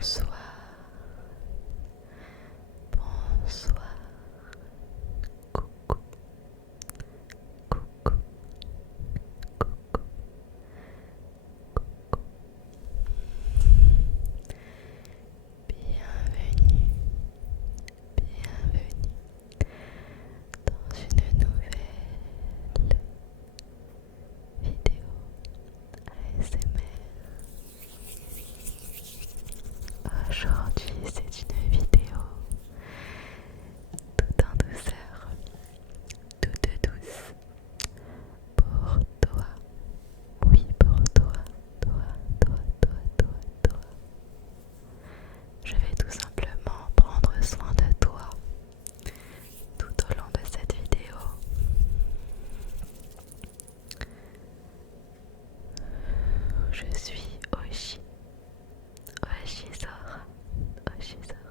Bonsoir, bonsoir, coucou, coucou, coucou, bienvenue, bienvenue dans une nouvelle vidéo ASMR. Aujourd'hui, c'est une vidéo tout en douceur, toute douce, pour toi. Oui, pour toi, toi. Je vais tout simplement prendre soin de toi tout au long de cette vidéo. Je suis Oshi Zora.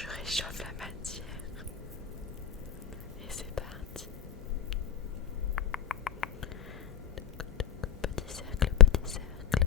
je réchauffe la matière. Et c'est parti. Petit cercle, petit cercle.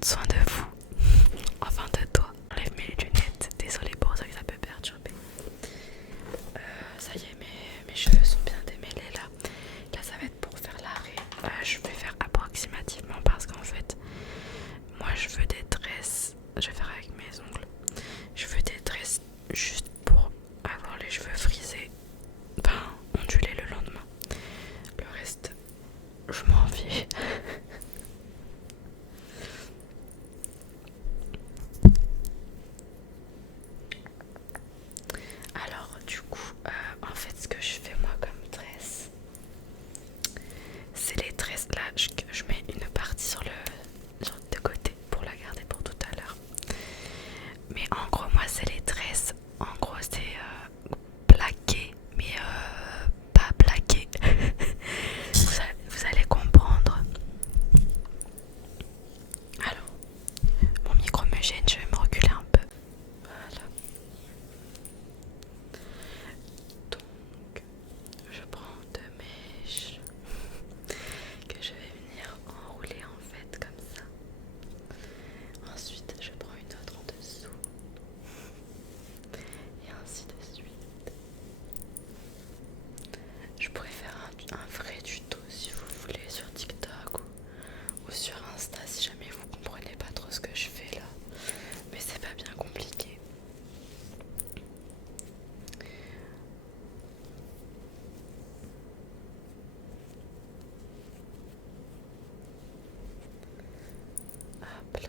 prendre soin de vous. Enfin de toi. J'enlève mes lunettes. Désolée pour ça que ça peut perturber. Ça y est, mes cheveux sont bien démêlés là. Là ça va être pour faire l'arrêt. Je vais faire approximativement parce qu'en fait moi je veux des tresses. Je vais faire avec mes ongles. Je veux des tresses juste pour avoir les cheveux frisés. Enfin ondulés le lendemain. Le reste je m'en fiche. Alors du coup en fait ce que je fais moi comme tresse, c'est les tresses là, je mets une partie sur de côté pour la garder pour tout à l'heure. Mais en gros moi c'est les tresses, en gros c'est plaqué mais pas plaqué. vous allez comprendre. Alors mon micro me gêne, je vais me reculer un peu. Voilà. Donc je prends deux mèches que je vais venir enrouler en fait comme ça. Ensuite je prends une autre en dessous et ainsi de suite. Je pourrais faire un vrai tuto si vous voulez sur TikTok ou sur Insta si jamais vous comprenez pas trop ce que je fais là, mais c'est pas bien compliqué. Hop là.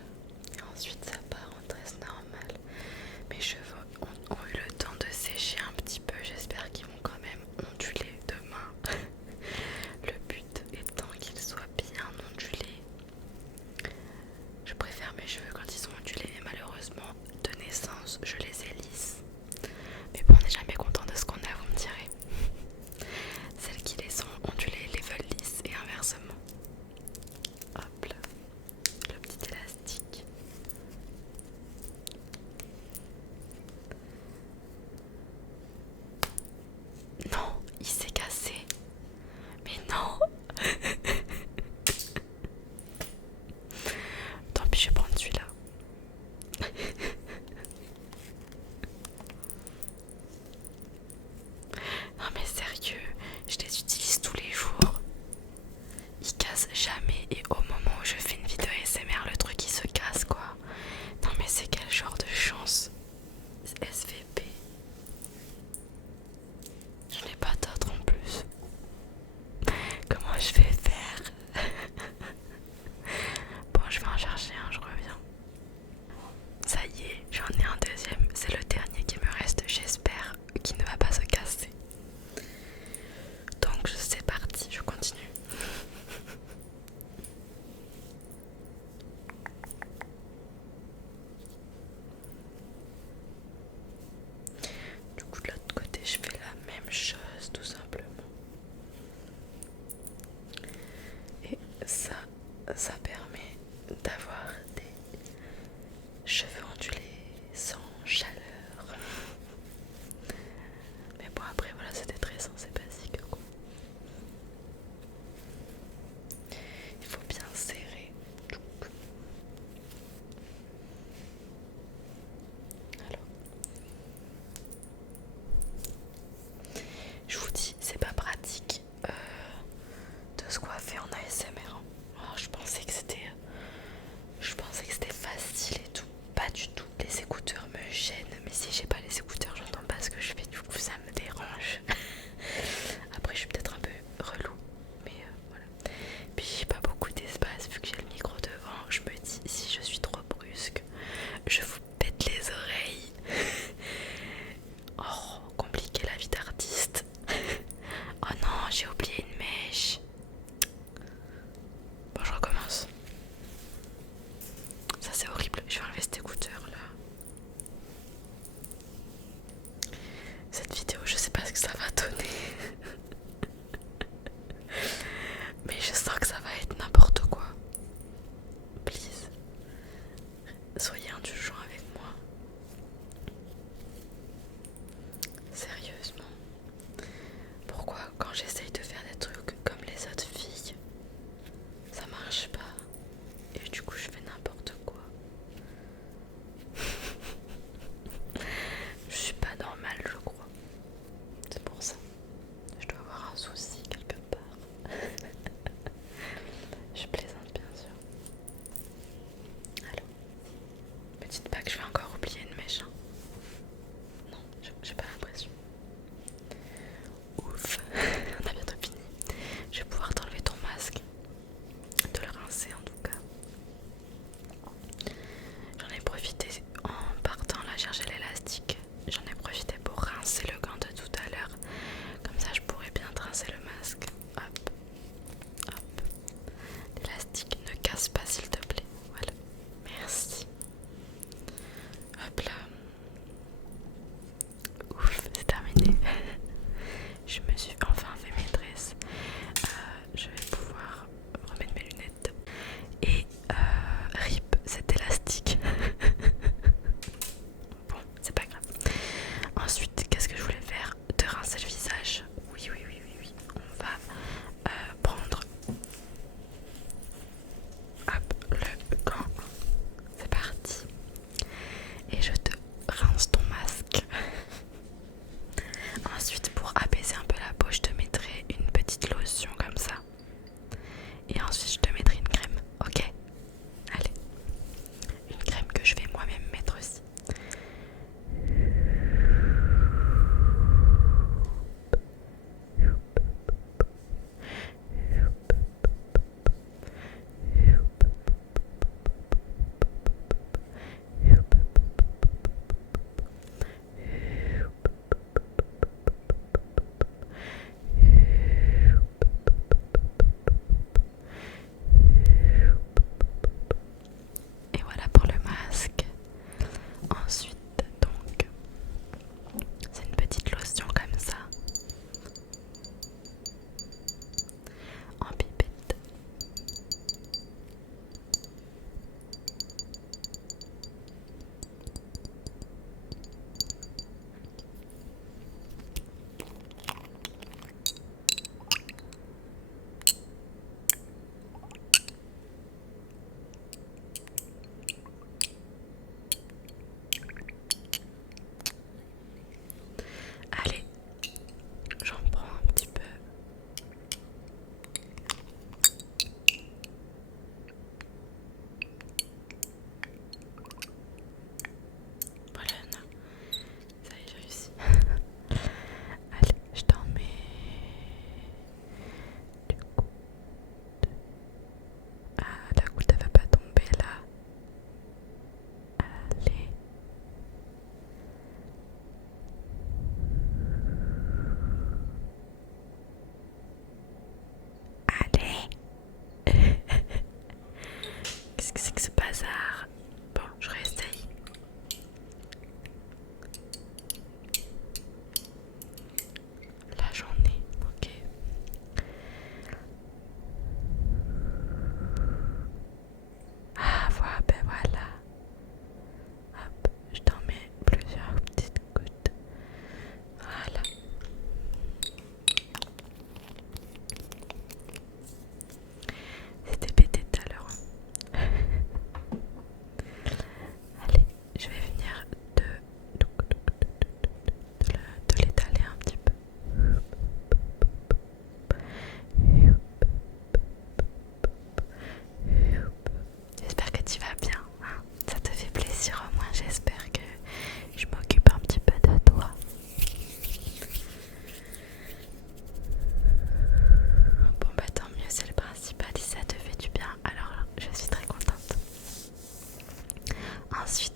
Et ensuite ça part en tresse normale. Mes cheveux ont eu le temps de sécher un petit peu, j'espère qu'ils vont quand même onduler demain. Le but étant qu'ils soient bien ondulés. Je préfère mes cheveux quand ils sont ondulés, mais malheureusement de naissance je les ai lisses. Mais bon, on n'est jamais content de ce qu'on a, vous me direz. Celles qui les ont ondulées les veulent lisses et inversement. Hop là, le petit élastique. Non, il s'est cassé. Mais non. Tant pis, je vais prendre celui-là. Non mais sérieux, je les utilise tous les jours. Ils cassent jamais et au moment où je fais une vidéo ASMR, le truc il se casse quoi. Non mais c'est quel genre de chance. SVP. Je n'ai pas d'autre en plus. Comment je vais faire? Bon, je vais en chercher un, je reviens. Ça y est, j'en ai un deuxième. C'est le dernier qui me reste, j'espère qu'il ne va pas se casser. Donc c'est parti, je continue. Du coup de l'autre côté je fais la même chose tout simplement. Et ça permet d'avoir des cheveux ondulés sans chaleur. Mais bon après voilà, c'était très sens, c'est basique quoi. Il faut bien serrer. Alors, je vous dis, c'est pas pratique de se coiffer en ASMR. Alors, je pensais que c'était facile et tout. Pas du tout. Les écouteurs me gênent. Mais si j'ai pas les écouteurs, j'entends pas ce que je fais. Du coup, ça me dérange. Après, je suis peut-être un peu relou. Mais voilà. Puis j'ai pas beaucoup d'espace vu que j'ai le micro devant. Je me dis, si je suis trop brusque, je vous pète les oreilles. Oh, compliqué la vie d'artiste. Oh non, j'ai oublié une mèche. Bon, je recommence. Ça c'est horrible, je vais enlever cet écouteur là. Cette vidéo, je sais pas ce que ça va donner. Mais je sens que ça va être n'importe quoi. Please, soyez indulgents avec moi. Sérieusement. Pourquoi quand j'essaye de faire des trucs comme les autres filles, ça marche pas? Et du coup je fais n'importe quoi. Ensuite